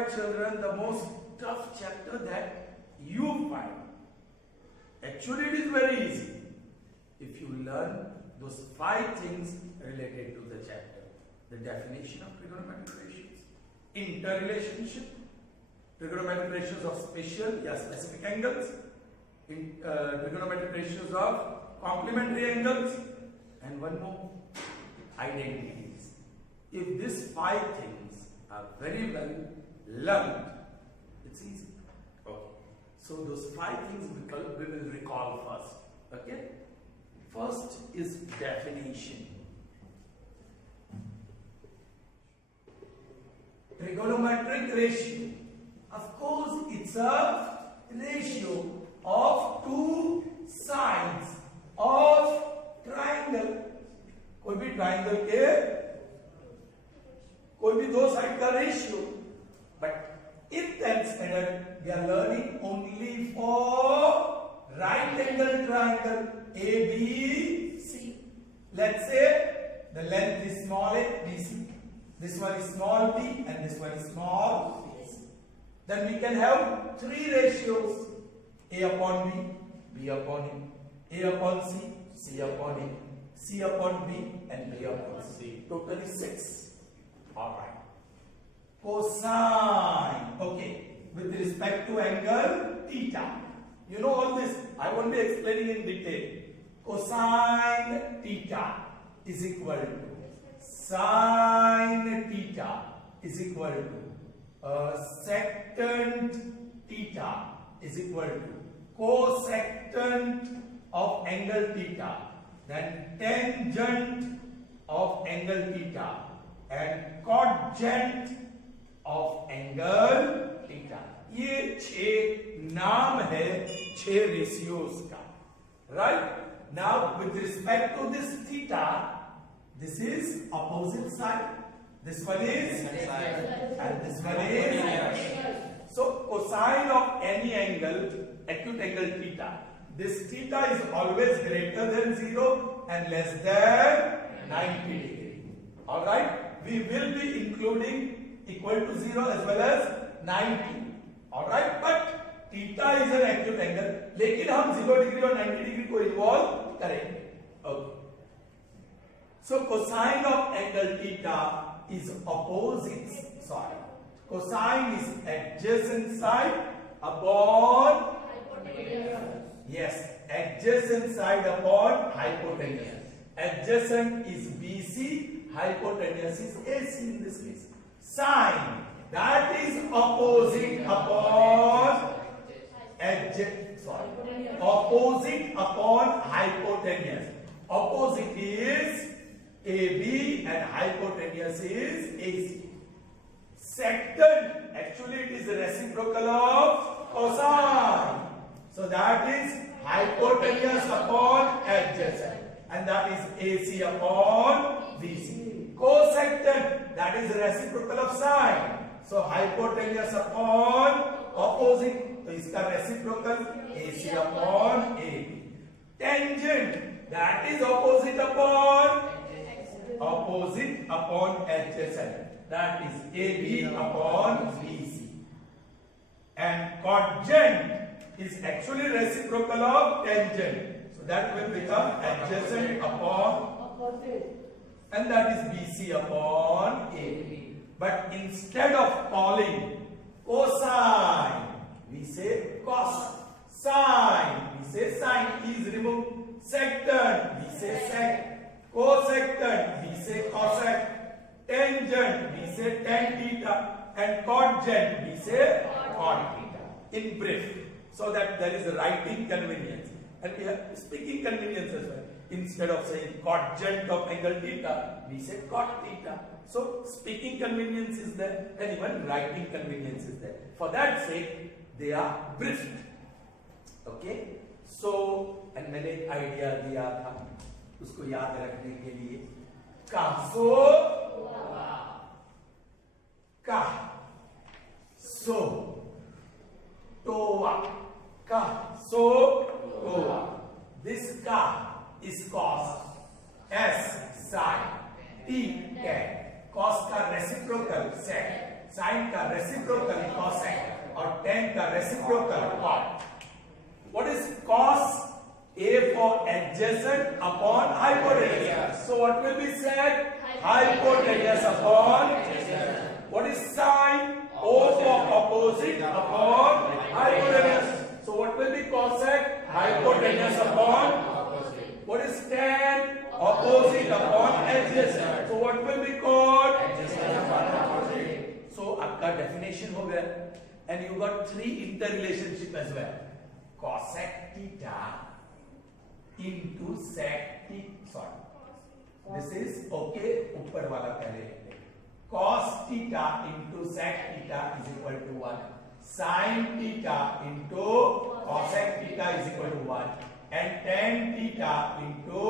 fact, children, the most tough chapter that you find. Actually, it is very easy if you learn those 5 things related to the chapter. The definition of trigonometric ratios, interrelationship, trigonometric ratios of specific angles, trigonometric ratios of complementary angles, and one more, identities. If these 5 things are very well learned, it's easy. Okay. So those 5 things we will recall first. Okay. First is definition. Trigonometric ratio. Of course, it's a ratio of 2 sides of triangle. कोई भी triangle के कोई भी 2 side का ratio. But in 10th standard we are learning only for right angle triangle ABC. Let's say the length is small a, BC. This one is small b and this one is small b. Then we can have 3 ratios: A upon B, B upon A, A upon C, C upon A, C upon B, and B upon C. Totally 6. Alright. Cosine. Okay. With respect to angle theta. You know all this. I won't be explaining in detail. Cosine theta is equal to sine theta is equal to secant theta is equal to cosecant of angle theta, then tangent of angle theta, and cotangent of angle theta. ये 6 नाम है 6 ratios का. Right? Now with respect to this theta, this is opposite side. This one is and this one is. So cosine of any angle, acute angle theta, this theta is always greater than 0 and less than 90 degree. Alright? We will be including equal to 0 as well as 90. Alright? But theta is an acute angle. लेकिन हम 0 degree और 90 degree को involve करेंगे. Okay. So cosine of angle theta is opposite. Sorry. Cosine is adjacent side upon hypotenuse. Yes, adjacent side upon hypotenuse. Adjacent is BC, hypotenuse is AC in this case. Sine, that is opposite upon opposite upon hypotenuse. Opposite is AB and hypotenuse is AC. Secant, actually it is reciprocal of cosine. So that is hypotenuse upon adjacent, and that is AC upon BC. Cosecant, that is reciprocal of sine. So hypotenuse upon opposite, so इसका reciprocal AC upon AB. Tangent, that is opposite upon adjacent. That is AB upon BC. And cotangent is actually reciprocal of tangent. So that will become adjacent upon opposite. And that is BC upon AB. But instead of calling cosine, we say cos. Sine, we say sine. Please remove. Secant, we say sec. Cosecant, we say cosec. Tangent, we say tan theta. And cotangent, we say cot theta. In brief, so that there is a writing convenience. And we have speaking convenience as well. Instead of saying cotangent of angle theta, we say cot theta. So speaking convenience is there and even writing convenience is there. For that sake, they are briefed. Okay? So, and मैंने एक idea दिया था उसको याद रखने के लिए toa. This ka is cos, s sine, t tan. Cos का reciprocal sec, साइन का रेसिप्रोकल कॉसेक और टेन का reciprocal cot. What is cos A for adjacent upon hypotenuse? So what will be said? Hypotenuse upon adjacent. What is sine? O for opposite upon hypotenuse. So what will be cosec? Hypotenuse upon opposite. What is tan? Opposite upon adjacent. So what will be called? Adjacent upon opposite. So आपका definition हो गया, and you got three interrelationship as well. Cosec theta into sec theta. Sorry, this is okay. ऊपर वाला पहले लेते हैं. Cos theta into sec theta is equal to 1. Sin theta into cosec theta is equal to 1. And tan theta into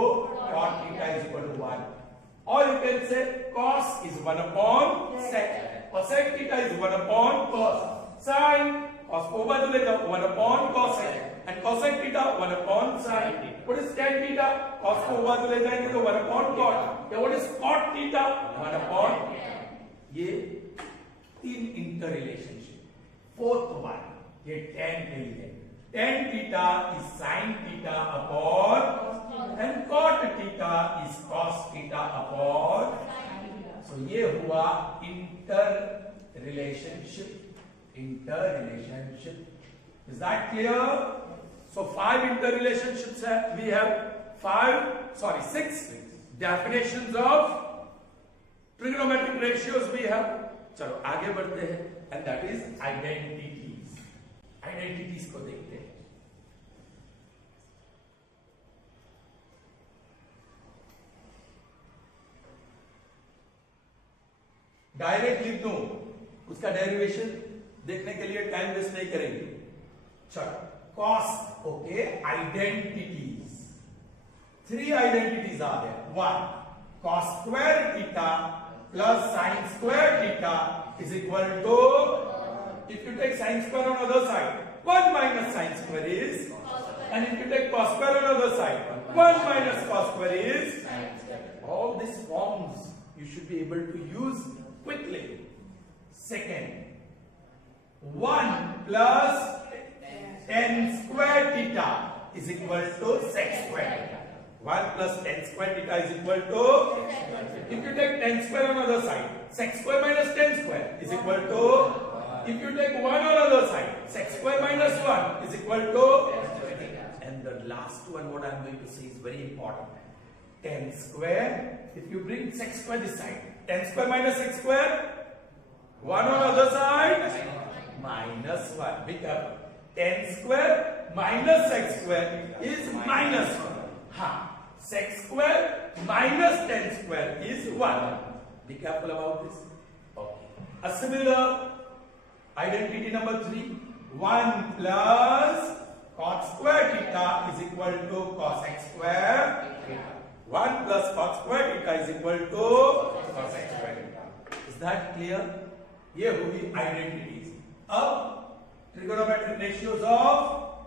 cot theta is equal to 1. Or you can say cos is 1 upon sec. Cosec theta is 1 upon cos. Sin cos को बदलेगा 1 upon cosec. And cosec theta 1 upon sin. What is tan theta? Cos को बदले जाएंगे तो 1 upon cot. या what is cot theta? 1 upon. ये तीन inter relationship. Fourth one ये tan के लिए. Tan theta is sin theta upon and cot theta is cos theta upon. So ये हुआ inter relationship. Interrelationship. Is that clear? So 5 interrelationships we have 6 definitions of trigonometric ratios we have. चलो आगे बढ़ते हैं, and that is identities. Identities को देखते हैं. Direct लिख दूं, उसका डेरिवेशन देखने के लिए टाइम वेस्ट नहीं करेंगे. चलो cos, ओके. आइडेंटिटीज, 3 आइडेंटिटीज आ गए. 1 cos square theta plus sin square theta is equal to, if you take sin square on other side, 1 minus sin square is, and if you take cos square on other side, 1 minus cos square is. All these forms you should be able to use quickly. Second, 1 plus tan square theta is equal to sec square theta. 1 plus tan square theta is equal to, if you take tan square on other side, sec square minus tan square is equal to, if you take 1 on other side, sec square minus 1 is equal to, and the last one what I am going to say is very important. Tan square, if you bring sec square this side, tan square minus sec square, 1 on other side, minus 1. Be careful. Tan square minus sec square is minus 1. Sec square minus tan square is 1. Be careful about this. Okay. A similar identity number 3. 1 plus cot square theta is equal to cosec square theta. 1 plus cot square theta is equal to cosec square theta. Is that clear? ये हुई identities. अब trigonometric ratios of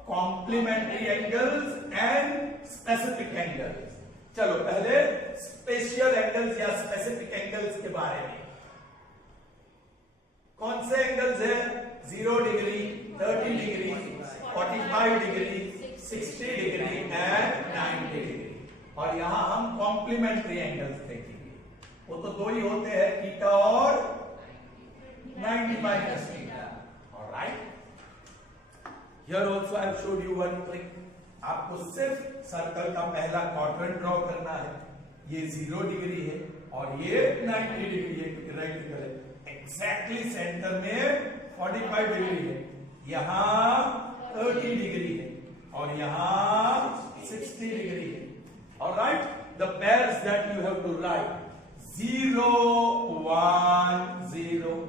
complementary angles and specific angles. चलो पहले special angles या specific angles के बारे में. कौन से एंगल्स है? 0 degree, 30 degree, 45 degree, 60 degree and 90 degree. और यहां हम कॉम्प्लीमेंट्री एंगल्स देखेंगे. वो तो दो ही होते हैं, थीटा और 90 minus theta. All right. Here also I have showed you one trick. आपको सिर्फ सर्कल का पहला क्वाड्रेंट ड्रॉ करना है. ये 0 डिग्री है और ये 90 डिग्री है क्योंकि राइट एंगल है. एग्जैक्टली सेंटर में 45 डिग्री है. यहाँ 30 डिग्री है और यहाँ 60 डिग्री है. All right. The pairs that you have to write 0, 1, 0.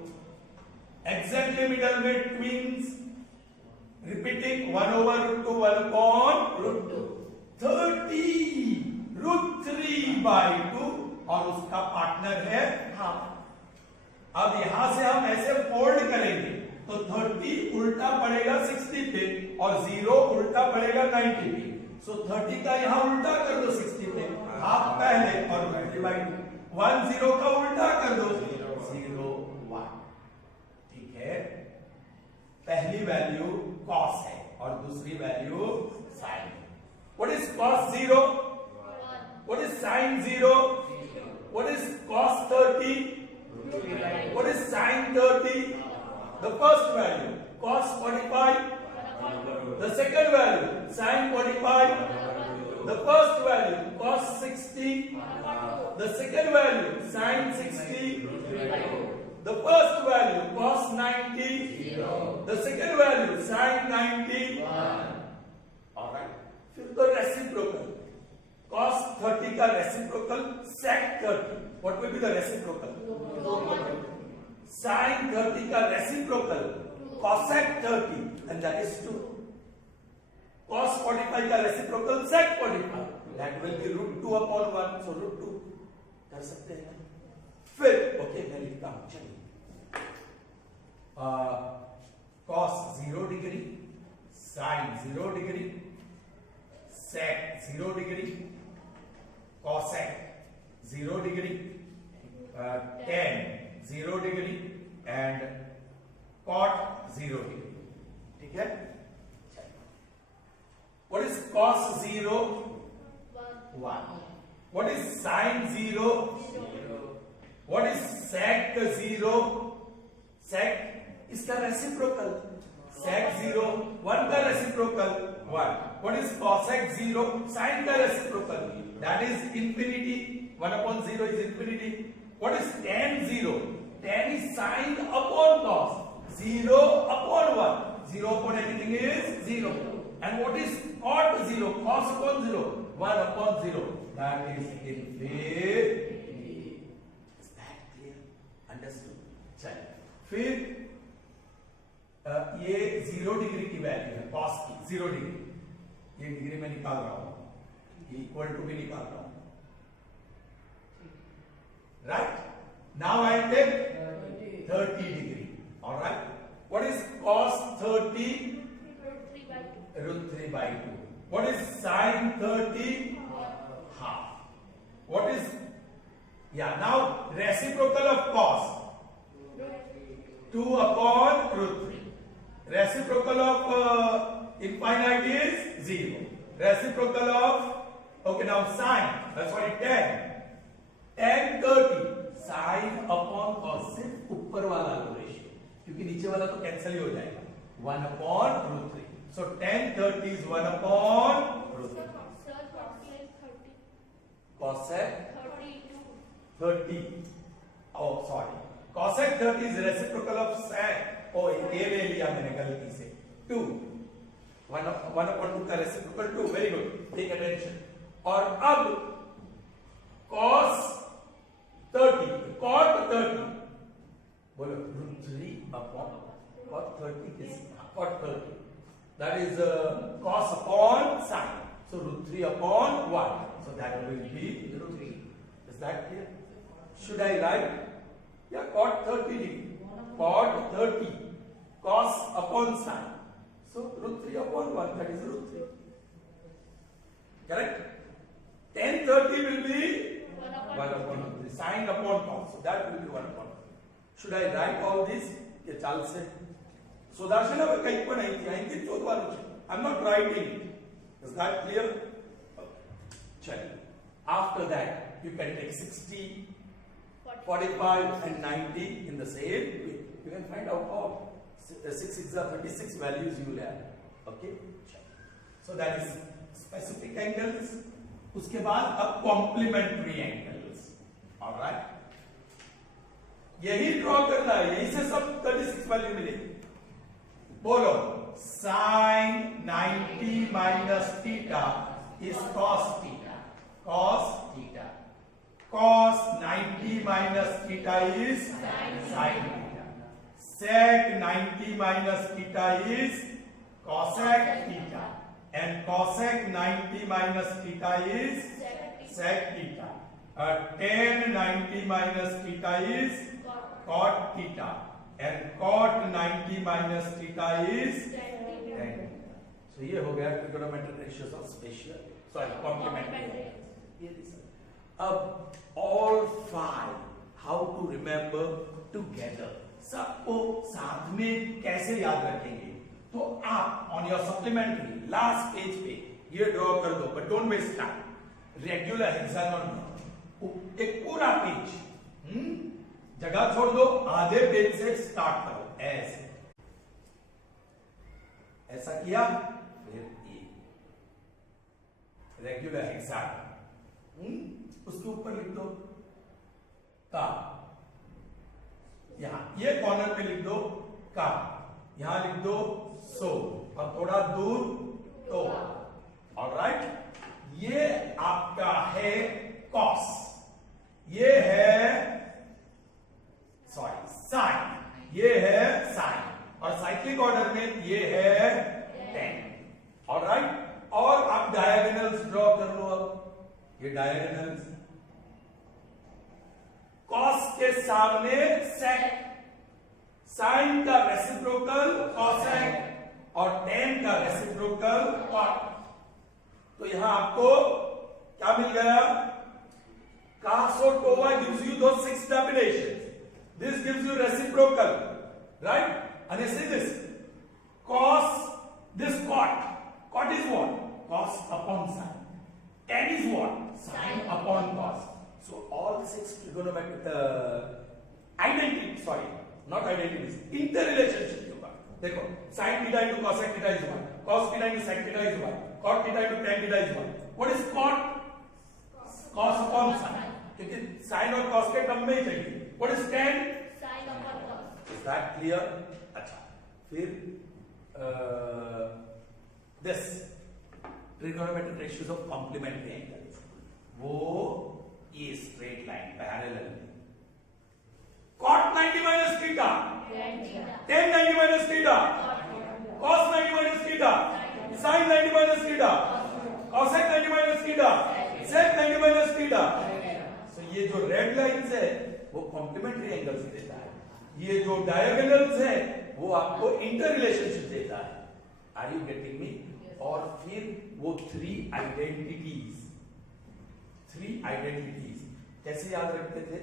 Exactly middle में twins, repeating 1 over root 2, 1 upon root 2. 30 root 3 by 2 और उसका पार्टनर है हाफ. अब यहां से हम ऐसे फोल्ड करेंगे तो 30 उल्टा पड़ेगा 60 पे और 0 उल्टा पड़ेगा 90 पे. सो 30 का यहां उल्टा कर दो 60 पे, हाफ पहले और 1 0 का उल्टा कर दो 0 1. पहली वैल्यू cos है और दूसरी वैल्यू sin है. What is cos 0? What is sin 0? What is cos 30? What is sin 30? The first value cos 45. The second value sin 45. The first value cos 60. The second value sin 60. The first value cos 90. The second value sin 90. Alright. फिर तो reciprocal cos 30 का reciprocal sec 30. What will be the reciprocal? Sin 30 का reciprocal cosec 30 and that is 2. Cos 45 का reciprocal sec 45. That will be root 2 upon 1. So root 2 कर सकते हैं. फिर okay मैं लिखता हूं. चलिए cos 0 degree, sin 0 degree, sec 0 degree, cosec 0 degree, tan 0 degree and cot 0 degree. ठीक है. What is cos 0? 1. What is sin 0? What is sec 0? Sec इसका रेसिप्रोकल sec 0 1 का reciprocal 1. What is cosec 0? Sin का reciprocal that is infinity. 1 upon 0 is infinity. What is tan 0? Tan is sin upon cos. 0 upon 1. 0 upon anything is 0. And what is cot 0? Cos upon 0. 1 upon 0. That is infinity. Is that clear? Understood? चलिए. फिर ये 0 degree की value है cos की 0 degree. ये degree में निकाल रहा हूं. इक्वल टू भी निकाल रहा हूं. Right? Now I take 30 degree. All right. What is cos 30? Root 3 by 2. What is sin 30? Half. What is now reciprocal of cos 2 upon root 3. Reciprocal of infinite is 0. Reciprocal of now sin. That's why tan 30 sin upon cos. सिर्फ ऊपर वाला लो ratio क्योंकि नीचे वाला तो cancel ही हो जाएगा. 1 upon root 3. So tan 30 is 1 upon root 3. Cosec 30. Oh sorry. Cosec 30 is reciprocal of sec. Oh ये ले लिया मैंने गलती से. 2. 1 upon 2 का reciprocal 2. Very good. Take attention. और अब cos 30, cot 30. बोलो root 3 upon cot 30 is cot 30. That is cos upon sin. So root 3 upon 1. So that will be root 3. Is that clear? Should I write? Yeah, cot 30 degree. Cot 30. Cos upon sin. So root 3 upon 1. That is root 3. Correct? Tan 30 will be 1 upon 3. Sin upon cos. So that will be 1 upon 3. Should I write all this? ये चाल से सुदर्शन अब कहीं पर नहीं थी. I think चौथ वालों से. I'm not writing it. Is that clear? चलिए. After that, you can take 60, 45 and 90 in the same way. You can find out all. 6 are 36 values you will have. Okay? So that is specific angles. उसके बाद अब complementary angles. All right? यही draw करना है. यही से सब 36 value मिलेगी. बोलो sin 90 minus theta is cos theta. Cos theta. Cos 90 minus theta is sin theta. Sec 90 minus theta is cosec theta. And cosec 90 minus theta is sec theta. Tan 90 minus theta is cot theta. And cot 90 minus theta is tan theta. So ये हो गया trigonometric ratios of spatial, sorry, complementary. अब all 5 how to remember together, सबको साथ में कैसे याद रखेंगे। तो आप on your supplementary last page पे ये ड्रॉ कर दो, but don't waste time. Regular hexagon एक पूरा पेज जगह छोड़ दो, आधे पेज से स्टार्ट करो, ऐसे ऐसा किया, फिर ये रेगुलर हेक्सागोन, उसके ऊपर लिख दो का, यहां ये कॉर्नर पे लिख दो का, यहां लिख दो सो, और थोड़ा दूर तो। ऑलराइट, ये आपका है कॉस, ये है सॉरी साइन, ये है साइन, और साइक्लिक ऑर्डर में ये है टेन। ऑलराइट, और आप डायगोनल्स ड्रॉ कर लो। अब ये डायगोनल्स, कॉस के सामने सेक, साइन का रेसिप्रोकल कॉसेक, और टेन का रेसिप्रोकल कॉट। तो यहां आपको क्या मिल गया, cos or tova gives you those 6 terminations. This gives you reciprocal, right? And see this cos, this cot is what? Cos upon sin. Tan is what? Sin upon cos. So all 6 trigonometric not identities, interrelationship होगा। देखो sin theta into cosec theta is 1, cos theta into sec theta is 1, cot theta into tan theta is 1. What is cot? Cos upon sin, क्योंकि sin और cos के term में ही चाहिए। What is tan? Sin upon cos. Is that clear? अच्छा, फिर this trigonometric ratios of complementary angles, वो ये straight line parallel में cot 90 minus theta, tan 90 minus theta, cos 90 minus theta, sin 90 minus theta, cosec 90 minus theta, sec 90 minus theta। So ये जो red lines है वो complementary angles देता है, ये जो डायगोनल्स है वो आपको इंटर रिलेशनशिप देता है। Are you getting me? और फिर वो 3 आइडेंटिटीज कैसे याद रखते थे,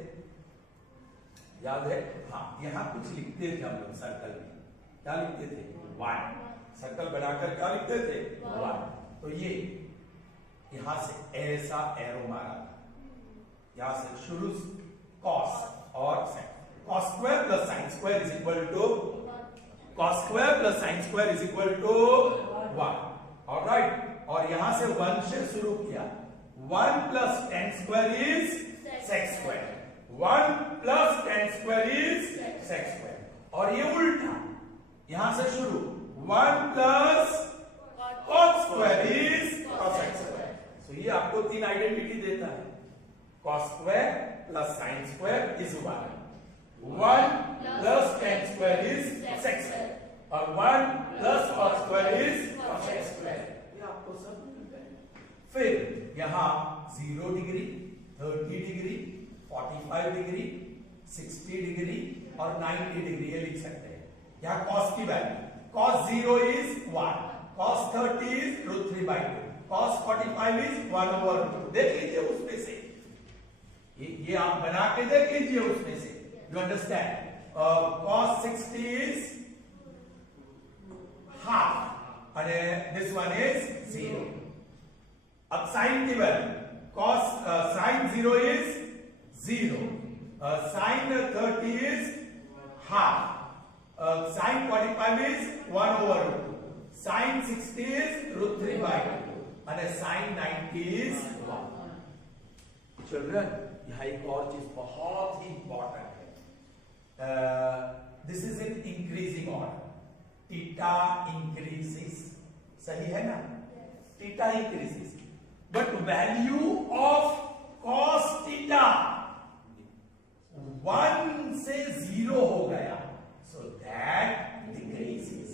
याद है? हाँ, यहां कुछ लिखते थे हम लोग सर्कल में, क्या लिखते थे? 1। सर्कल बनाकर क्या लिखते थे? 1। तो ये यहां से ऐसा एरो मारा था, यहां से शुरू cos और sin, cos square plus sin square is equal to cos square plus sin square is equal to 1। Alright, और यहां से 1 से शुरू किया, 1 plus tan square is sec square, 1 plus tan square is sec square, और ये उल्टा, यहां से शुरू 1 plus cot square is cosec square। तो ये आपको 3 आइडेंटिटी देता है, cos square plus sin square is 1, 1 plus tan square is sec square, और 1 plus cot square is cosec square। ये आपको सब मिल गए। फिर यहां 0 डिग्री, 30 डिग्री, 45 डिग्री, 60 डिग्री और 90 डिग्री ये लिख सकते हैं। यहां cos की value, cos 0 is 1, cos 30 is √3/2, cos 45 is 1/2। देख लीजिए उसमें से, ये आप बना के देख लीजिए उसमें से, you understand. cos 60 is half and this one is 0। अब sin की value, cos sin 0 is 0, sin 30 is half, sin 45 is 1/2, sin 60 is √3/2 and sin 90 is 1। Children, यहां एक और चीज बहुत ही इंपॉर्टेंट है, this is in increasing order, theta increases, सही है ना? Theta increases, but value of cos theta 1 से 0 हो गया, so that decreases।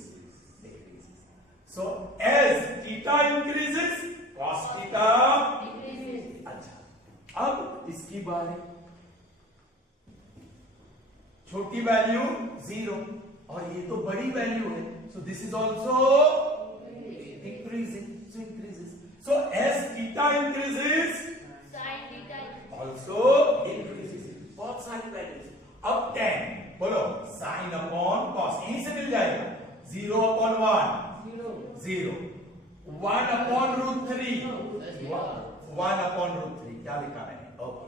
So as theta increases, cos theta decreases। अच्छा, अब इसकी बारी, छोटी वैल्यू 0 और ये तो बड़ी वैल्यू है, so this is also increasing, so increases। So as theta increases, sin theta also increases। बहुत सारी वैल्यूज। अब 10 बोलो साइन अपॉन कॉस, यहीं से मिल जाएगा। 0 upon 1 0, 1 upon root 3 1 upon root 3, क्या लिखा मैंने? Okay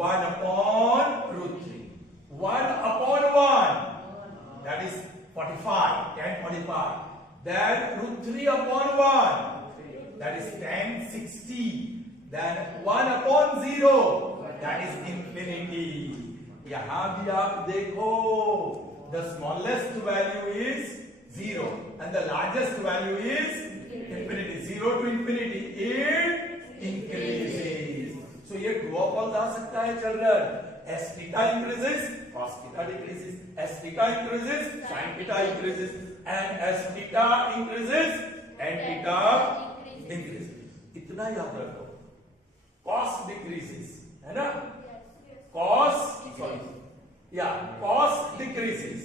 1 upon root 3, 1 upon 1, that is 45, 10 45. Then root 3 upon 1, that is 10 60. Then 1 upon 0, that is infinity. यहाँ भी आप देखो, the smallest value is 0 and the largest value is infinity. 0 to infinity, it increases. So ये true or false आ सकता है children. As theta increases, cos theta decreases. As theta increases, sin theta increases. And as theta increases, tan theta increases. इतना याद रखो. Cos decreases, है ना? Cos, sorry, yeah, cos decreases.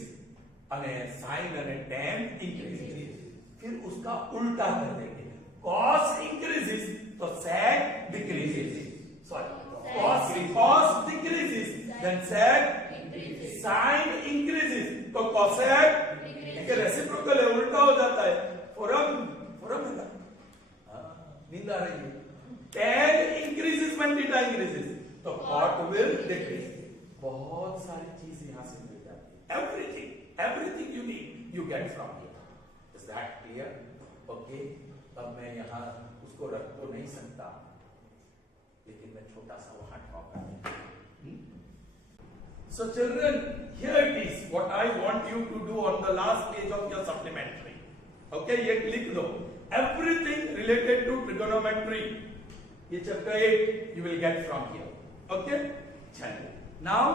અને sin અને tan increases. फिर उसका उल्टा कर देंगे. Cos increases, तो sec decreases. Sorry, cos decreases, then sec increases. Sin increases, तो cosec देखिए रेसिप्रोकल है, उल्टा हो जाता है. फोरम है ना? नींद आ रही है. tan increases when theta increases, तो cot will decrease. बहुत सारी चीज यहाँ से मिल जाती है. Everything you need, you get from here. Is that clear? Okay. अब मैं यहाँ उसको रख तो नहीं सकता, लेकिन मैं छोटा सा वहां ड्रॉ कर दूंगा. So children, here it is what I want you to do on the last page of your supplementary. Okay, ये लिख दो. Everything related to trigonometry, ये chapter 8 you will get from here. Okay? चलिए. Now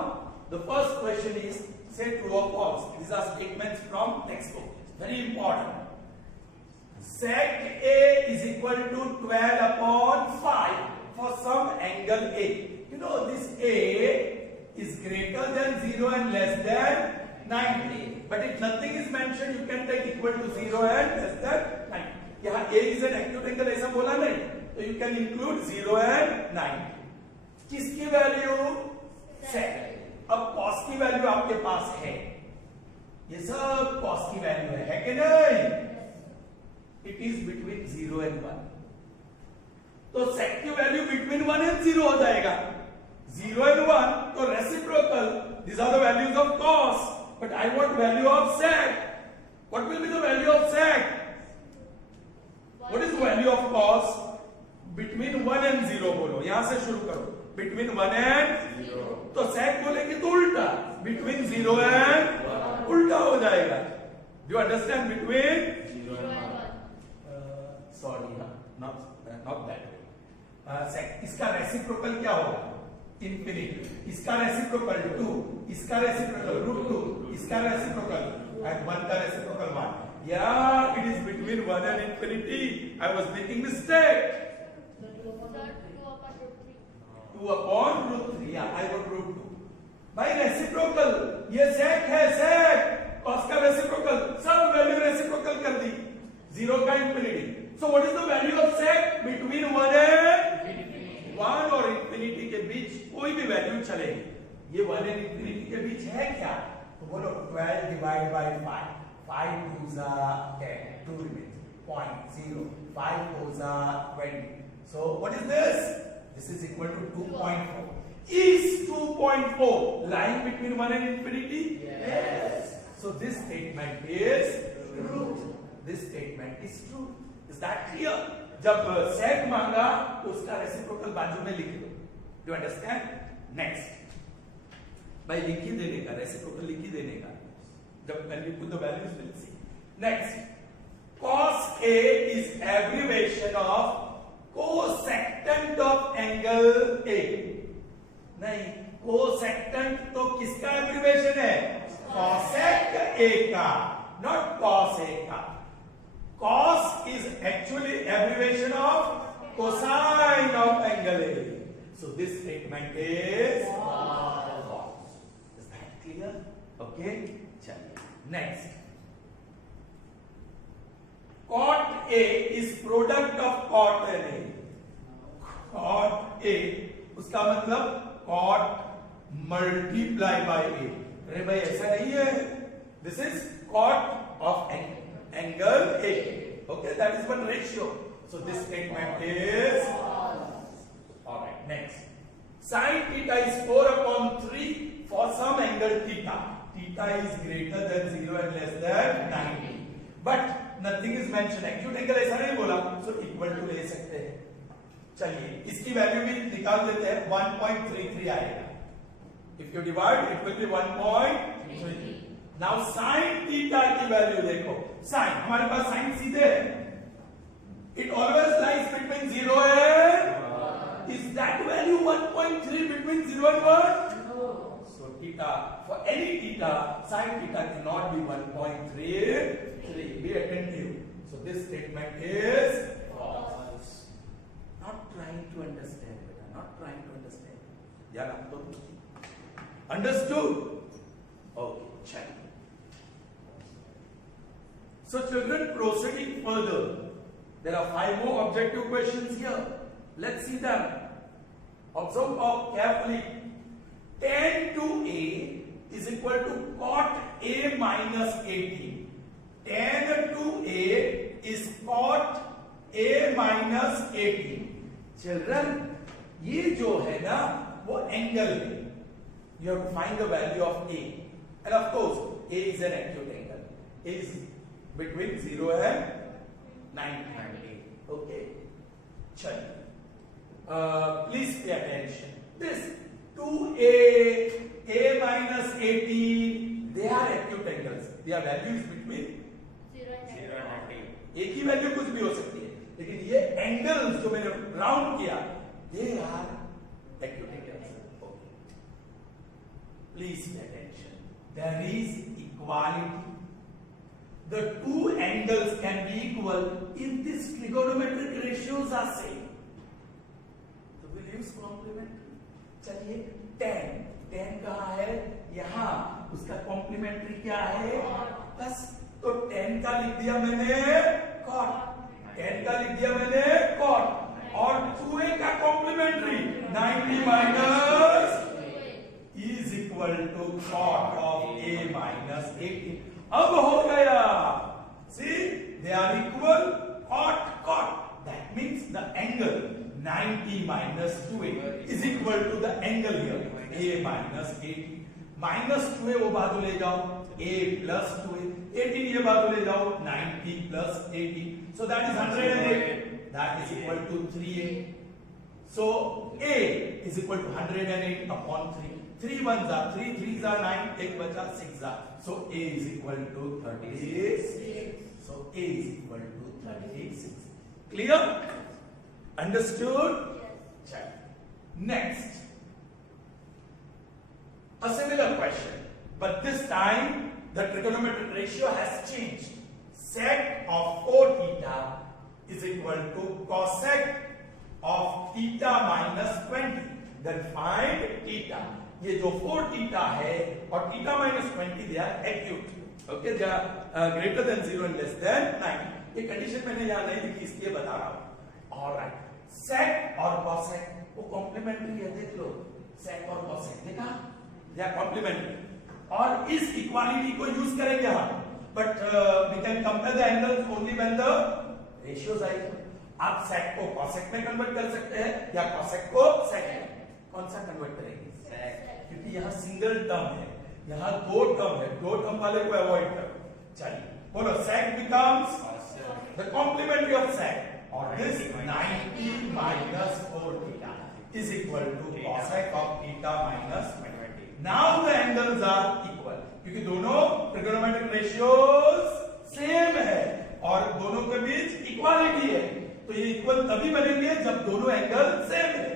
the first question is say true or false. These are statements from textbook. Very important. Sec A is equal to 12 upon 5 for some angle A. You know this A is greater than 0 and less than 90. But if nothing is mentioned, you can take equal to 0 and less than 90. यहाँ A is an acute angle ऐसा बोला नहीं, तो you can include 0 and 90. किसकी value? Sec. अब cos की value आपके पास है, ये सब cos की वैल्यू है कि नहीं? It is between 0 and 1. तो sec की वैल्यू between 1 and 0 हो जाएगा. 0 and 1, तो reciprocal. These are the values of cos. But I want value of sec. What will be the value of sec? What is the value of cos? Between 1 and 0 बोलो. यहां से शुरू करो. Between 1 and 0. तो sec बोलेंगे तो उल्टा. Between 0 and 1. उल्टा हो जाएगा. Do you understand? Between 0 and 1. Sorry, not that way. इसका रेसिप्रोकल क्या होगा? इंफिनिटी. इसका रेसिप्रोकल 2, इसका रेसिप्रोकल √2, इसका रेसिप्रोकल and 1 का reciprocal 1. Yeah, it is between 1 and infinity. I was making mistake. 2 upon √3. Yeah, I wrote √2. भाई रेसिप्रोकल ये sec है, sec. cos का रेसिप्रोकल, सब वैल्यू रेसिप्रोकल कर दी. 0 का infinity. So what is the value of sec? Between 1 and 1 और infinity के बीच कोई भी वैल्यू चलेगी. ये 1 and infinity के बीच है क्या? तो बोलो 12 divided by 5. 5 2s are 10. 2 remains. 0.0. 5 4s are 20. So what is this? This is equal to 2.4. Is 2.4 lying between 1 and infinity? Yes. So this statement is true. This statement is true. Is that clear? जब sec मांगा तो उसका reciprocal बाजू में लिख दो. Do you understand? Next. भाई लिख ही देने का, रेसिप्रोकल लिख ही देने का. जब when we put the values we'll see. Next. Cos A is abbreviation of cosecant of angle A. नहीं, cosecant तो किसका abbreviation है? Cosec A का, not cos A का. Cos is actually abbreviation of cosine of angle A. So this statement is false. Is that clear? Okay. चलिए. Next. Cot A is product of cot and A. Cot A उसका मतलब cot multiply by a. अरे भाई ऐसा नहीं है. This is cot of angle A. Okay, that is one ratio. So this statement is false. All right, next. Sin theta is 4 upon 3 for some angle theta. Theta is greater than 0 and less than 90. But nothing is mentioned. Acute angle ऐसा नहीं बोला, so equal to ले सकते हैं. चलिए इसकी value भी निकाल देते हैं. 1.33 आएगा. If you divide, it will be 1.33. Now sin theta की वैल्यू देखो. Sin हमारे पास sin सीधे है. It always lies between 0 and is that value 1.3 between 0 and 1? No. So theta, for any theta, sin theta cannot be 1.33. Be attentive. So this statement is false. Not trying to understand, beta. Not trying to understand. Yeah, understood? Okay, check. So children, proceeding further, there are 5 more objective questions here. Let's see them. Observe carefully. Tan 2a is equal to cot a minus 18. Tan 2a is cot a minus 18. Children, ये जो है ना वो angle है. You have to find the value of a, and of course a is an acute angle. A is between 0 and 90. Okay. Chaliye. Please pay attention. This 2a, a minus 18, they are acute angles. Their value is between 0 and 90. a की value कुछ भी हो सकती है, लेकिन ये angles जो मैंने राउंड किया, they are acute angles. Okay. Please pay attention. There is equality. The two angles can be equal if these trigonometric ratios are same. So we'll use complementary. चलिए tan, tan कहाँ है? यहाँ. उसका complementary क्या है? बस तो tan का लिख दिया मैंने cot. tan का लिख दिया मैंने cot. और 2a का complementary 90 minus is equal to cot of a minus 18. अब हो गया. See, they are equal. Cot. That means the angle 90 minus 2a is equal to the angle here a minus 18. Minus 2a वो बाजू ले जाओ, a plus 2a. 18 ये बाजू ले जाओ, 90 plus 18. So that is 108. That is equal to 3a. So a is equal to 108 upon 3. 3 ones are 3, 3s are 9, 1 बचा 6 are. So a is equal to 36. So a is equal to 36. Clear? Understood? Yes. Check. Next. A similar question, but this time the trigonometric ratio has changed. Sec of 4 theta is equal to cosec of theta minus 20. Then find theta. ये जो 4 theta है और theta minus 20 they are acute. Okay, they are greater than 0 and less than 90. ये condition मैंने यहाँ नहीं लिखी, इसलिए बता रहा हूँ. All right. Sec और cosec वो कॉम्प्लीमेंट्री है, देख लो. Sec और cosec देखा? They are complementary. और इस इक्वालिटी को यूज करेंगे हम. But we can compare the angles only when the ratios are equal. आप sec को cosec में कन्वर्ट कर सकते हैं या cosec को sec में. कौन सा कन्वर्ट करेंगे? क्योंकि यहाँ सिंगल टर्म है, यहाँ 2 टर्म है, 2 टर्म वाले को अवॉइड करो. चलिए बोलो sec becomes the complementary of sec, or this 90 minus 4 theta is equal to cosec of theta minus 20. Now the angles are equal क्योंकि दोनों trigonometric ratios सेम है और दोनों के बीच इक्वालिटी है. तो ये इक्वल तभी बनेंगे जब दोनों एंगल सेम है.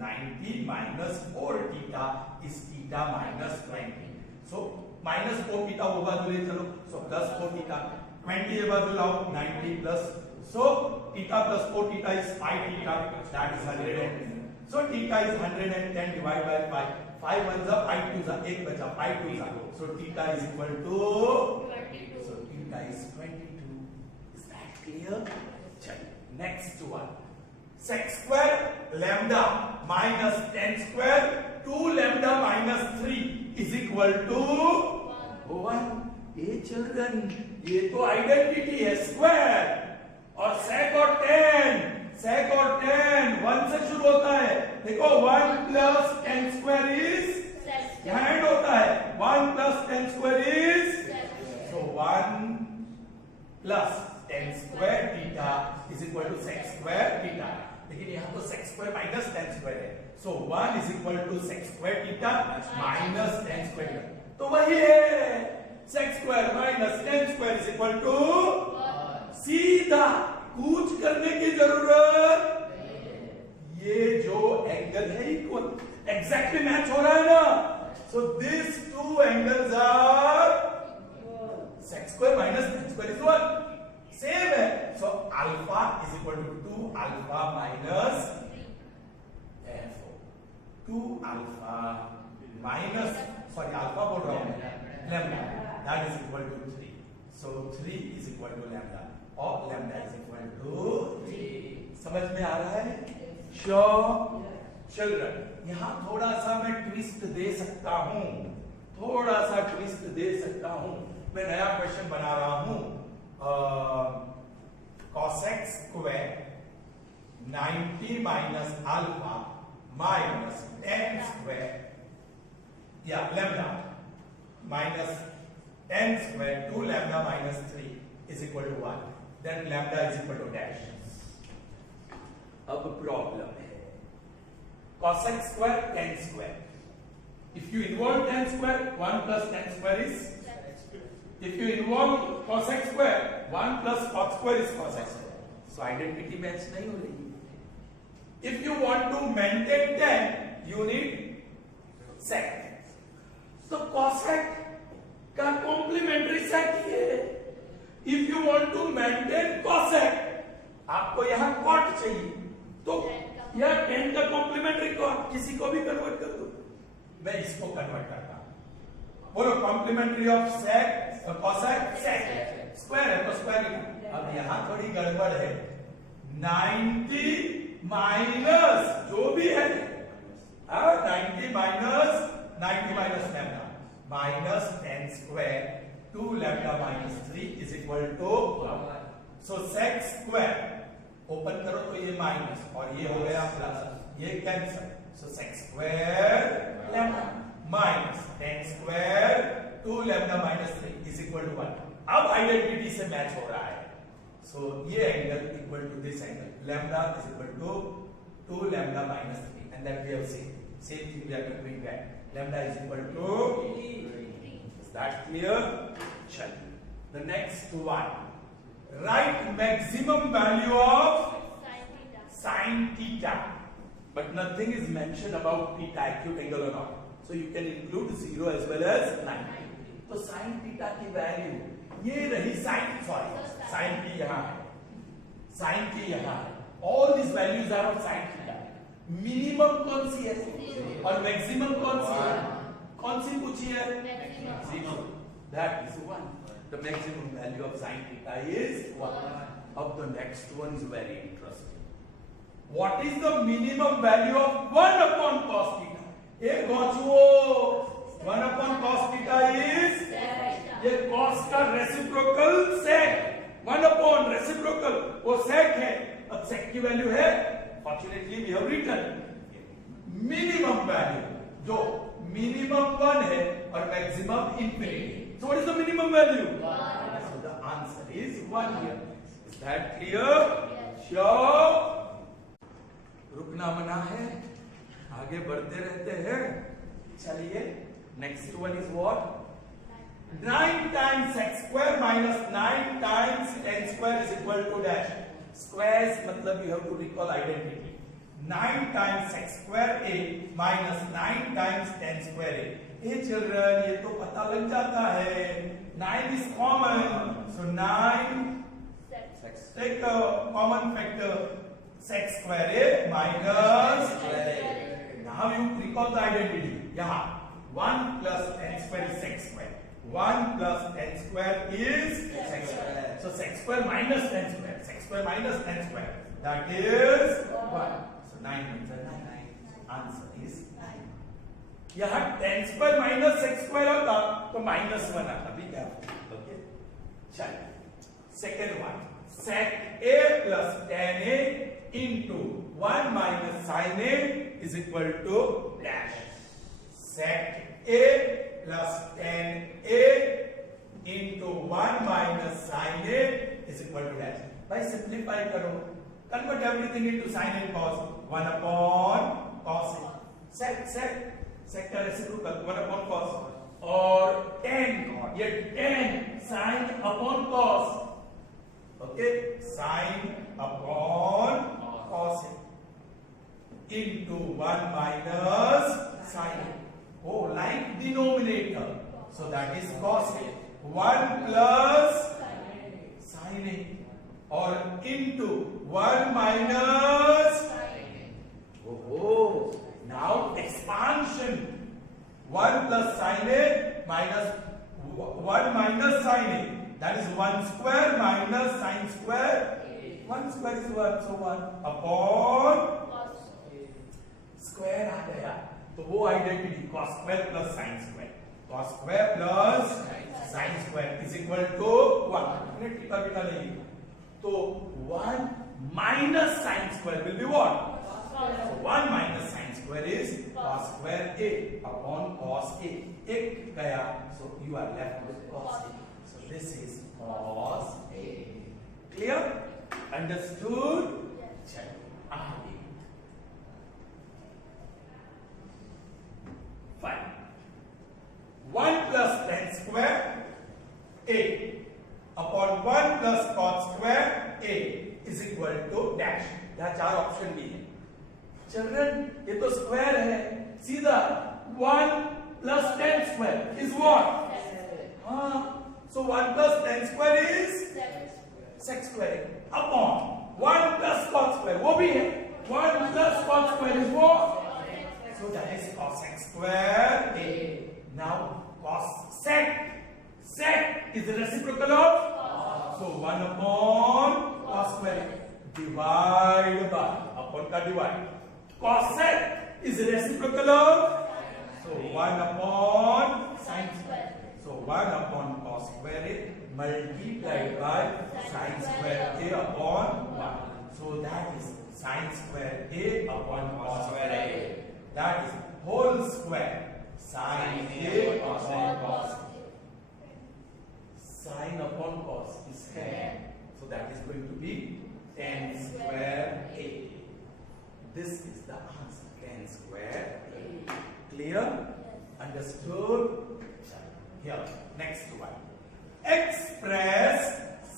90 minus 4 theta is theta minus 20. So minus 4 theta वो बाजू ले चलो. So plus 4 theta. 20 ये बाजू लाओ. 90 plus. So theta plus 4 theta is 5 theta. That is 110. So theta is 110 divided by 5. 5 ones are 5 twos are 8 बचा. 5 twos are. So theta is equal to 22. So theta is 22. Is that clear? Check. Next one. Sec square lambda minus tan square 2 lambda minus 3 is equal to 1. ये children, ये तो identity है square, और sec और tan 1 से शुरू होता है. देखो 1 plus tan square is यहाँ एंड होता है. 1 plus tan square is so 1 plus tan square theta is equal to sec square theta. लेकिन यहाँ तो sec square minus tan square है. So 1 is equal to sec square theta minus tan square theta. तो वही है, sec square minus tan square is equal to सीधा, कुछ करने की जरूरत. ये जो एंगल है इक्वल, एग्जैक्टली मैच हो रहा है ना. So these two angles are sec square minus tan square is 1. Same है. So alpha is equal to 2 alpha minus 2 alpha minus alpha बोल रहा हूँ lambda, that is equal to 3. So 3 is equal to lambda और lambda is equal to 3. समझ में आ रहा है? Sure children, यहाँ थोड़ा सा मैं ट्विस्ट दे सकता हूँ, मैं नया क्वेश्चन बना रहा हूँ. cosec square 90 minus alpha minus tan square lambda minus tan square 2 lambda minus 3 is equal to 1. Then lambda is equal to dash. अब प्रॉब्लम है cosec square tan square. If you involve tan square, 1 plus tan square is. If you involve cosec square, 1 plus cos square is cosec square. So identity match नहीं हो रही. If you want to maintain tan, you need sec. So cosec का complementary sec ही है. If you want to maintain cosec, आपको यहाँ cot चाहिए, तो यह tan का complementary cot, किसी को भी कन्वर्ट कर दो. मैं इसको कन्वर्ट करता हूं. बोलो कॉम्प्लीमेंट्री ऑफ sec और cosec, sec स्क्वायर है तो स्क्वायर लिखा. अब यहाँ थोड़ी गड़बड़ है. 90 माइनस जो भी है 90 minus lambda minus tan square 2 lambda minus 3 is equal to 1. So sec square open करो तो ये माइनस और ये हो गया प्लस, ये cancel. So sec square lambda minus tan square 2 lambda minus 3 is equal to 1. अब आइडेंटिटी से मैच हो रहा है. सो ये angle equal to this angle, lambda is equal to 2 lambda minus 3 and that we have seen. Same thing we are doing that. Lambda is equal to, is that clear? चलिए the next one. Right maximum value of sin theta, but nothing is mentioned about theta, acute angle or not. So you can include 0 as well as 90. तो sin theta की value ये रही. sin की यहाँ है, sin की यहाँ है. All these values are of sin theta. Minimum कौन सी है और मैक्सिमम कौन सी है? कौन सी पूछी है? Maximum. That is 1. The maximum value of sin theta is 1. अब the next one is very interesting. What is the minimum value of 1 upon cos theta? एक गौचुओ 1 upon cos theta is ये cos का रेसिप्रोकल sec. 1 upon रेसिप्रोकल वो sec है. अब sec की value है, fortunately we have written minimum value, जो मिनिमम 1 है और maximum infinity. So what is the minimum value? 1. So the answer is 1 here. Is that clear? Sure. रुकना मना है, आगे बढ़ते रहते हैं. चलिए next one is what? 9 times sec square minus 9 times tan square is equal to dash. Squares मतलब you have to recall identity. 9 times sec square a minus 9 times tan square a. Hey children, ये तो पता लग जाता है. 9 is common, so 9 take a common factor. Sec square a minus square a. Now you recall the identity. यहाँ 1 plus tan square is sec square. 1 plus tan square is sec square. So sec square minus tan square. Sec square minus tan square. That is 1. So 9 means 9. Answer is 9. यहाँ tan square minus sec square होता तो -1 आता भी क्या okay चलिए second one sec a plus tan a into 1 minus sin a is equal to dash sec a plus tan a into 1 minus sin a is equal to dash भाई simplify करो convert everything into sin and cos 1 upon cos a sec का reciprocal 1 upon cos और tan ये tan sin upon cos okay sin upon cos a into 1 minus sin a oh like denominator so that is cos a 1 plus sin a और into 1 minus oh now expansion 1 plus sin a minus 1 minus sin a that is 1 square minus sin square 1 square is 1 so 1 upon square आ गया तो वो identity cos square plus sin square cos square plus sin square is equal to 1 हमने टीका beta नहीं तो 1 minus sin square will be what so 1 minus sin square is cos square a upon cos a एक गया so you are left with cos a so this is cos a clear understood चलिए आगे fine 1 plus tan square a upon 1 plus cos square a is equal to dash यहाँ चार option भी है children ये तो स्क्वायर है सीधा 1 plus tan square is what हाँ so 1 plus tan square is sec square upon 1 plus cos square वो भी है 1 plus cos square is what so that is cosec square a now cos sec is the reciprocal of so 1 upon cos square divide by upon का divide cosec is the reciprocal of so 1 upon sin square so 1 upon cos square a multiplied by sin square a upon 1 so that is sin square a upon cos square a that is whole square sin a upon cos sin upon cos is tan so that is going to be tan square a this is the answer tan square a clear understood here next one express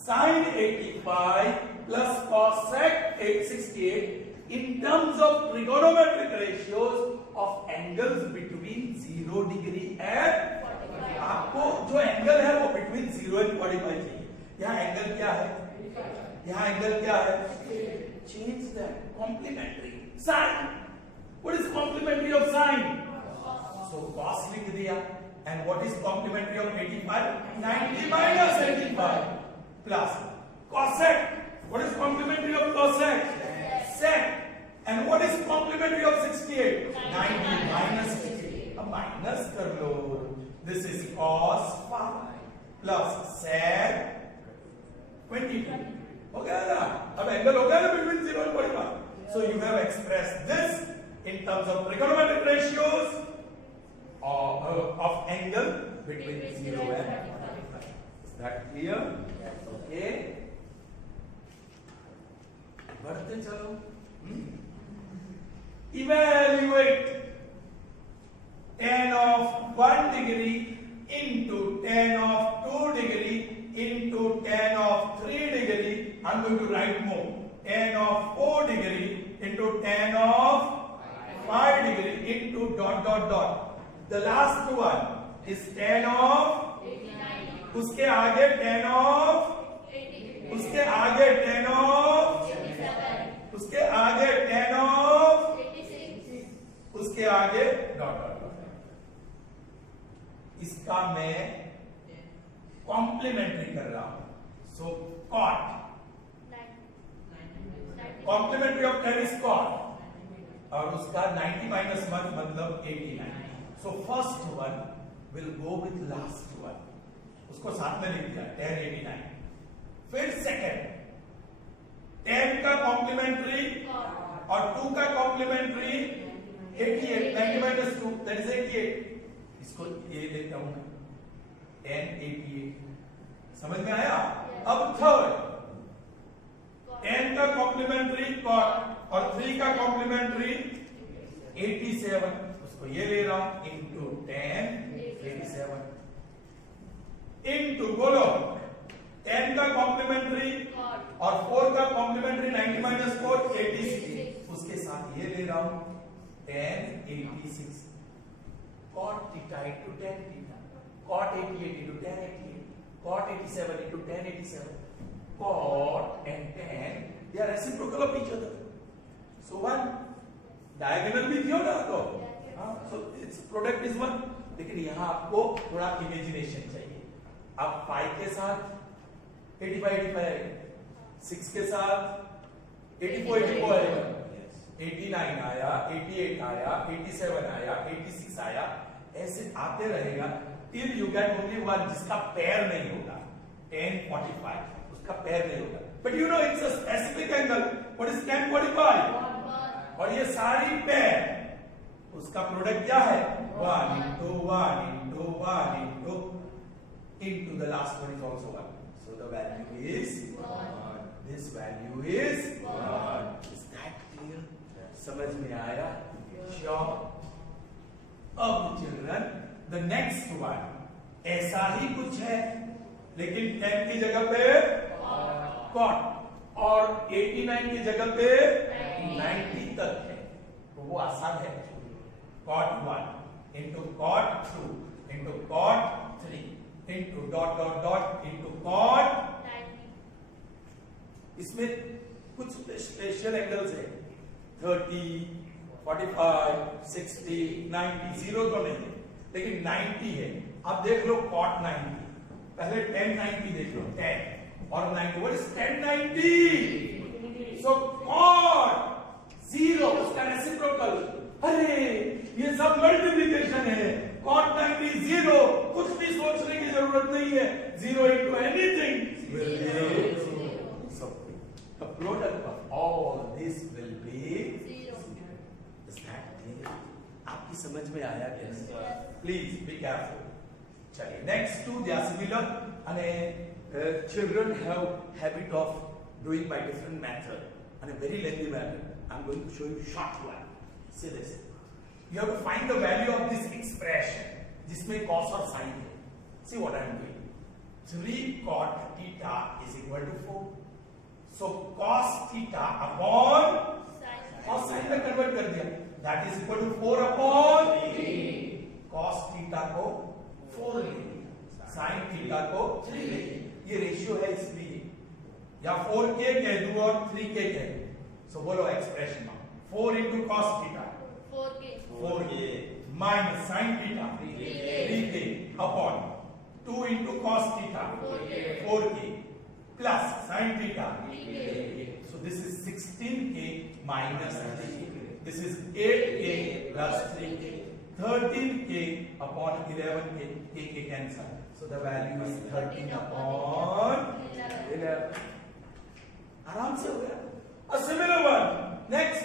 sin 85 plus cosec 868 in terms of trigonometric ratios of angles between 0 degree and आपको जो angle है वो between 0 and 45 चाहिए यहाँ angle क्या है यहाँ angle क्या है change that complementary sine what is complementary of sine so cos लिख दिया and what is complementary of 85 90 minus 85 plus cosec what is complementary of cosec sec and what is complementary of 68 90 minus 68 अब minus कर लो this is cos 5 plus sec 22 हो गया ना अब angle हो गया ना between 0 and 45 so you have expressed this in terms of trigonometric ratios of angle between 0 and 45 is that clear okay बढ़ते चलो evaluate tan of 1 degree into tan of 2 degree into tan of 3 degree I'm going to write more tan of 4 degree into tan of 5 degree into dot dot dot the last one is tan of 89 उसके आगे tan of 80 उसके आगे tan of 87 उसके आगे tan of 86 उसके आगे dot dot इसका मैं कॉम्प्लीमेंट्री कर रहा हूं so cot complementary of 10 is cot और उसका 90 minus 1 मतलब 89 So first one will go with last one. उसको साथ में लिख दिया 1089. फिर सेकंड 10 का कॉम्प्लीमेंट्री और 2 का कॉम्प्लीमेंट्री 88. 90 minus 2 that is 88. इसको ये लेता हूं 1088. समझ में आया? अब थर्ड 10 का कॉम्प्लीमेंट्री कॉट और 3 का कॉम्प्लीमेंट्री 87. उसको ये ले रहा हूं इंटू 10 87 इंटू बोलो 10 का कॉम्प्लीमेंट्री और 4 का कॉम्प्लीमेंट्री 90 माइनस 4 86. उसके साथ ये ले रहा हूं 10 86 cot theta into 10 theta cot 88 into 10 88 cot 87 into 10 87. Cot and tan, they are reciprocal of each other. So one diagonal भी दियो ना तो, so its product is one. लेकिन यहाँ आपको थोड़ा imagination चाहिए. अब 5 के साथ 85 85 आएगा, 6 के साथ 84 84 आएगा, 89 आया, 88 आया, 87 आया, 86 आया, ऐसे आते रहेगा till you get only one जिसका पैर नहीं होगा 1045. पैर नहीं होगा. But you know it's a specific angle. What is tan 45? और ये सारी पैर उसका प्रोडक्ट क्या है 1 into 1 into 1 into the last one is also 1. So the value is 1. This value is 1. Is that clear? समझ में आया? Sure. अब चिल्ड्रन द नेक्स्ट वन ऐसा ही कुछ है लेकिन 10 की जगह पे कॉट और 89 की जगह पे 90 तक है. तो वो आसान है. Cot 1 into cot 2 into cot 3 into dot dot dot into cot. इसमें कुछ स्पेशल एंगल्स है 30 45 60 90. 0 तो नहीं है लेकिन 90 है. अब देख लो कॉट 90. पहले 10 90 देख लो 10 और 90. What is 1090? So cot 0 उसका रेसिप्रोकल. अरे ये सब मल्टीप्लिकेशन है. cot 90 0. कुछ भी सोचने की जरूरत नहीं है. 0 into anything will be 0. So the product of all this will be 0. Is that clear? आपकी समझ में आया क्या? Please be careful. चलिए next two they are similar and children have habit of doing by different method and a very lengthy method. I'm going to show you short one. See this. You have to find the value of this expression जिसमें cos और sin है. See what I'm doing. 3 cot theta is equal to 4. So cos theta upon और sin में convert कर दिया. That is equal to 4 upon 3. Cos theta को 4 ले लिया, sin theta को 3 ले लिया. ये रेशियो है इसलिए या 4k कह दूं और 3k कह दूं. सो बोलो एक्सप्रेशन में 4 into cos theta 4k minus sin theta 3k upon 2 into cos theta 4k plus sin theta 3k. So this is 16k minus 3k. This is 8k plus 3k. 13k upon 11k. k cancel. So the value is 13 upon 11. आराम से हो गया. A similar one. Next.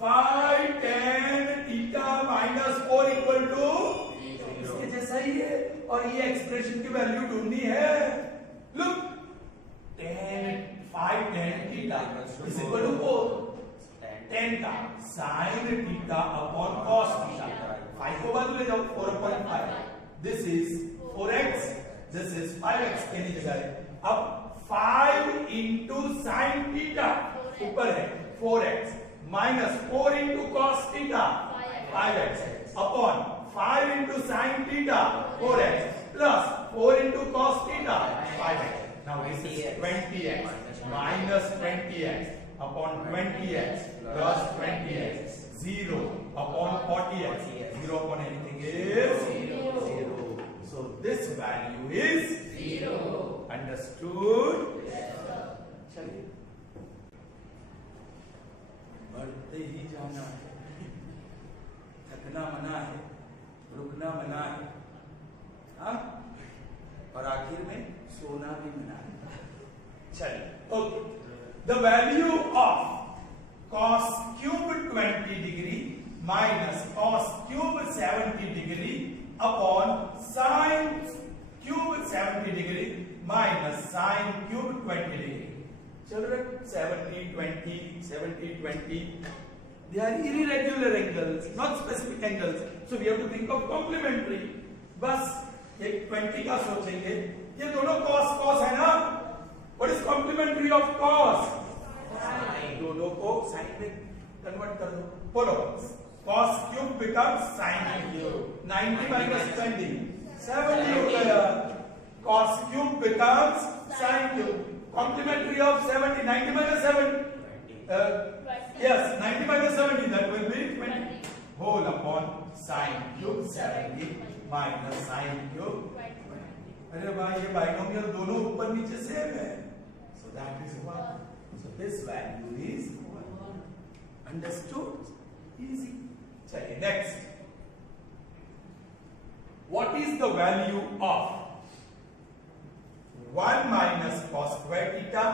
5 tan theta minus 4 equal to इसके जैसा ही है और ये expression की वैल्यू ढूंढनी है. Look. 5 tan theta is equal to 4. 10 का sin theta upon cos theta. 5 को बाजू ले जाओ 4 upon 5. This is 4x. This is 5x के लिए जगह है. अब 5 into sin theta ऊपर है 4x minus 4 into cos theta 5x upon 5 into sin theta 4x plus 4 into cos theta 5x. Now this is 20x minus 20x upon 20x plus 20x. 0 upon 40x. 0 upon anything is 0. So this value is 0. Understood? चलिए बढ़ते ही जाना है. थकना मना है. रुकना मना है, हाँ? और आखिर में सोना भी मना है। चलिए, okay. The value of cos cube 20 degree minus cos cube 70 degree upon sin cube 70 degree minus sin cube 20 degree. Children, 70, 20, 70, 20. They are irregular angles, not specific angles. So we have to think of complementary. बस ये 20 का सोचेंगे, ये दोनों cos cos है ना? What is complementary of cos? दोनों को साइन में कन्वर्ट कर दो। बोलो, cos cube becomes sin cube. 90 minus 20, 70 हो गया। cos cube becomes sin cube. Complementary of 70, 90 minus 70. Yes, 90 minus 70, that will be 20. Whole upon sin cube 70 minus sin cube. अरे भाई, ये बाइनोमियल दोनों ऊपर नीचे सेम है। So that is 1. So this value is 1. Understood? Easy. चलिए next. What is the value of 1 minus cos square theta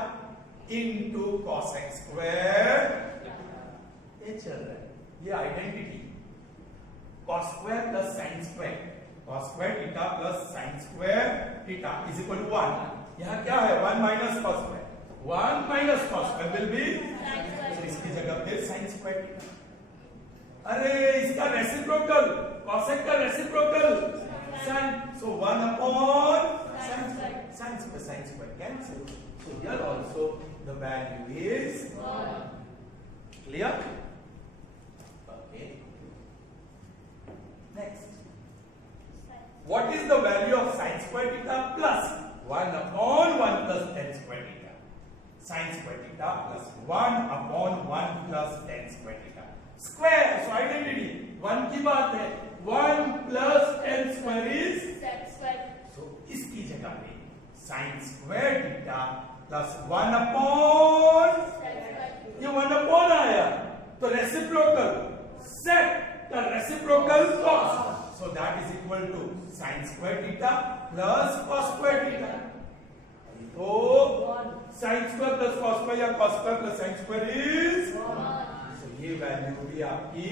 into cos x square? ये चल रहा है, ये identity cos square plus sin square, cos square theta plus sin square theta is equal to 1. यहाँ क्या है? 1 minus cos square. 1 minus cos square will be, तो इसकी जगह पे sin square थीटा। अरे इसका रेसिप्रोकल, cosec का reciprocal sin, so 1 upon sin square cancel. So here also the value is 1. Clear? Okay. Next. What is the value of sin square theta plus 1 upon 1 plus tan square theta? Sin square theta plus 1 upon 1 plus tan square theta. Square, so identity. 1 की बात है. 1 plus tan square is? So इसकी जगह पे sin square theta plus 1 upon, ये 1 upon आया, तो reciprocal sec का reciprocal cos. So that is equal to sin square theta plus cos square theta. तो sin square plus cos square या cos square plus sin square is 1. So ये value भी आपकी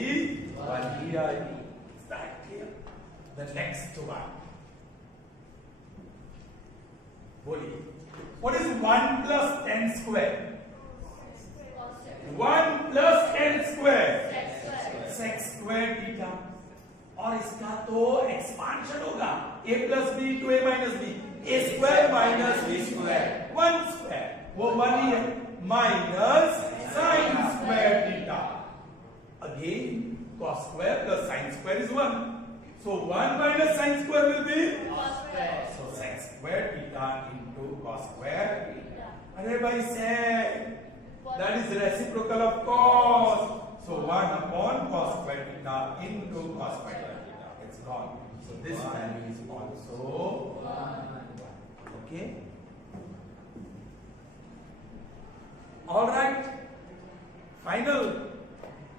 1 ही आएगी. Is that clear? The next one. बोलिए. What is 1 plus tan square? 1 plus tan square. Sec square theta. और इसका तो एक्सपांशन होगा. a plus b to a minus b. a square minus b square. 1 square. वो 1 ही है. Minus sin square theta. Again, cos square plus sin square is 1. So 1 minus sin square will be cos square. So sec square theta into cos square theta. अरे भाई sec, that is reciprocal of cos. So 1 upon cos square theta into cos square theta. It's gone. So this value is also 1. Okay. All right. Final.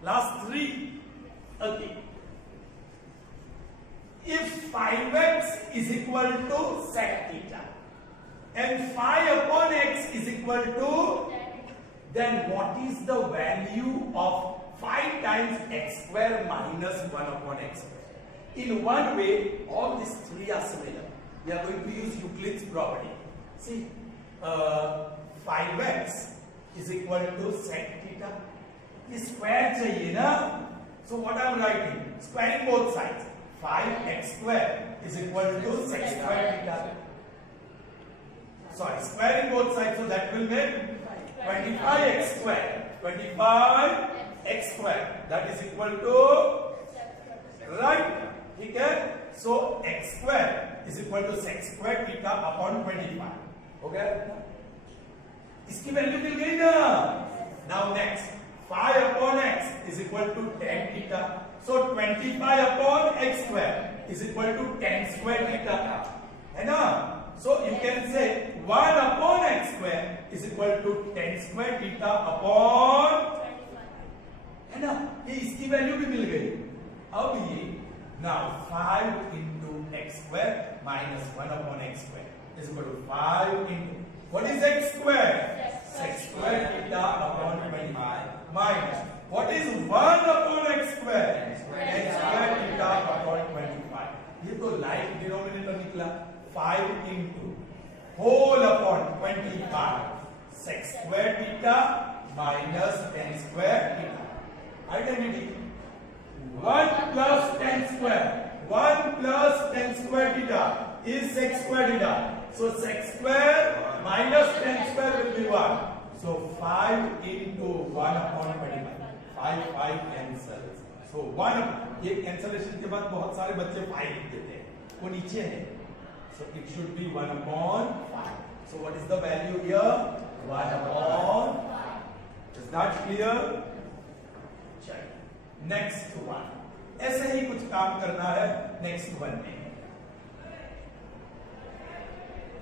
Last 3. Okay. If 5x is equal to sec theta and phi upon x is equal to, then what is the value of 5 times x square minus 1 upon x square? In one way, all these 3 are similar. We are going to use Euclid's property. See, 5x is equal to sec theta. This square चाहिए ना? So what I am writing? Squaring both sides. 5x square is equal to sec square theta. Sorry, squaring both sides, so that will make 25x square. 25x square. That is equal to, right? ठीक है? So x square is equal to sec square theta upon 25. हो गया? इसकी value मिल गई ना? Now next, phi upon x is equal to tan theta. So 25 upon x square is equal to tan square theta. है ना? So you can say 1 upon x square is equal to tan square theta upon, है ना? ये इसकी value भी मिल गई. अब ये Now 5 into x square minus 1 upon x square is equal to 5 into, what is x square? X square theta upon 25 minus, what is 1 upon x square? X square theta upon 25. ये तो like denominator निकला, 5 into whole upon 25 sec square theta minus tan square theta. Identity. 1 plus tan square. 1 plus tan square theta is sec square theta. So sec square minus tan square will be 1. So 5 into 1 upon 25. 5 cancels. So 1, ये cancellation के बाद बहुत सारे बच्चे 5 लिख देते हैं, वो नीचे है. So it should be 1 upon 5. So what is the value here? 1 upon 5. Is that clear? Check. Next one. ऐसे ही कुछ काम करना है next one में.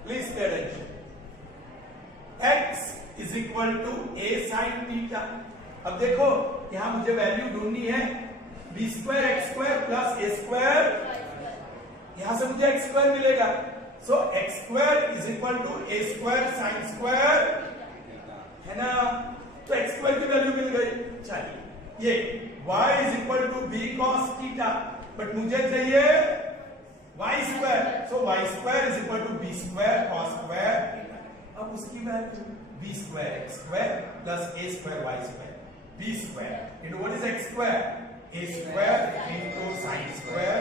Please pay attention. X is equal to a sin theta. अब देखो यहां मुझे वैल्यू ढूंढनी है b square x square plus a square. यहां से मुझे x square मिलेगा. So x square is equal to a square sin square, है ना? तो x square की वैल्यू मिल गई. चलिए ये y is equal to b cos theta, but मुझे चाहिए y square. So y square is equal to b square cos square theta. अब उसकी value b square x square plus a square y square. b square into what is x square? A square into sin square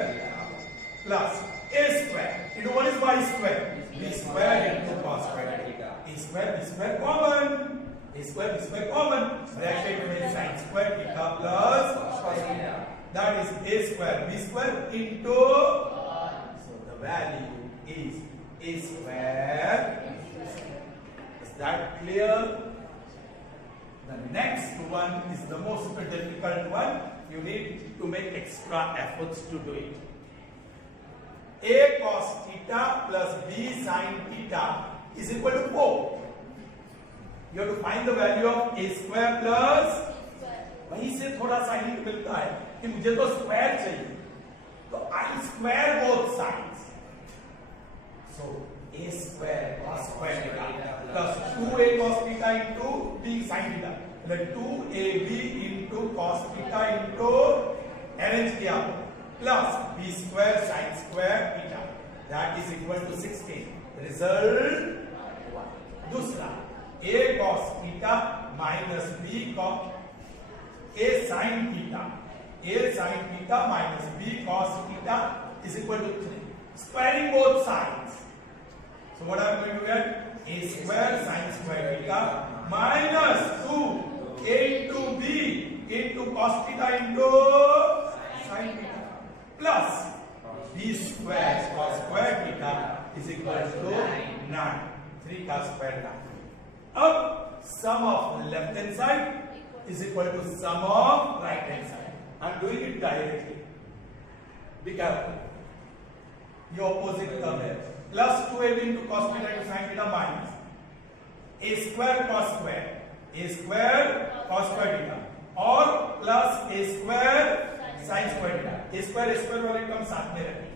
plus a square into what is y square? B square into cos square. A square, b square common. A square, b square common. Bracket में sin square theta plus cos theta. That is a square, b square into. So the value is a square. Is that clear? The next one is the most difficult one. You need to make extra efforts to do it. A cos theta plus b sin theta is equal to 4. You have to find the value of a square plus, वहीं से थोड़ा सा hint मिलता है कि मुझे तो square चाहिए, तो I square both sides. So a square cos square theta plus 2a cos theta into b sin theta. Like 2ab into cos theta into arrange किया plus b square sin square theta, that is equal to 16. Result 1. दूसरा a cos theta minus b cos a sin theta. A sin theta minus b cos theta is equal to 3. Squaring both sides. So what I am going to get? A square sin square theta minus 2 a into b into cos theta into sin theta plus b square cos square theta is equal to 9. 3 का square 9. अब sum of left hand side is equal to sum of right hand side. I am doing it directly. Be careful. ये opposite term है. Plus 2ab into cos theta into sin theta minus a square cos square. A square cos square theta और plus a square sin square theta. A square वाले term साथ में रखें.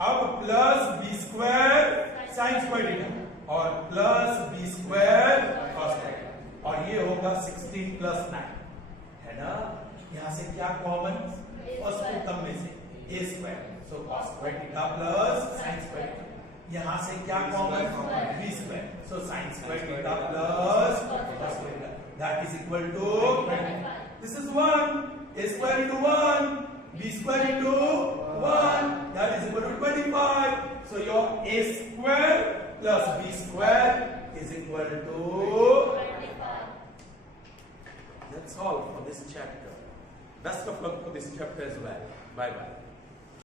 अब plus b square sin square theta और plus b square cos square theta. और ये होगा 16 plus 9, है ना? यहाँ से क्या कॉमन? फर्स्ट टर्म में से a square. So cos square theta plus sin square theta. यहाँ से क्या common? b square. So sin square theta plus cos square theta. That is equal to 25. This is 1. A square into 1. B square into 1. That is equal to 25. So your a square plus b square is equal to 25. That's all for this chapter. Best of luck for this chapter as well. Bye bye.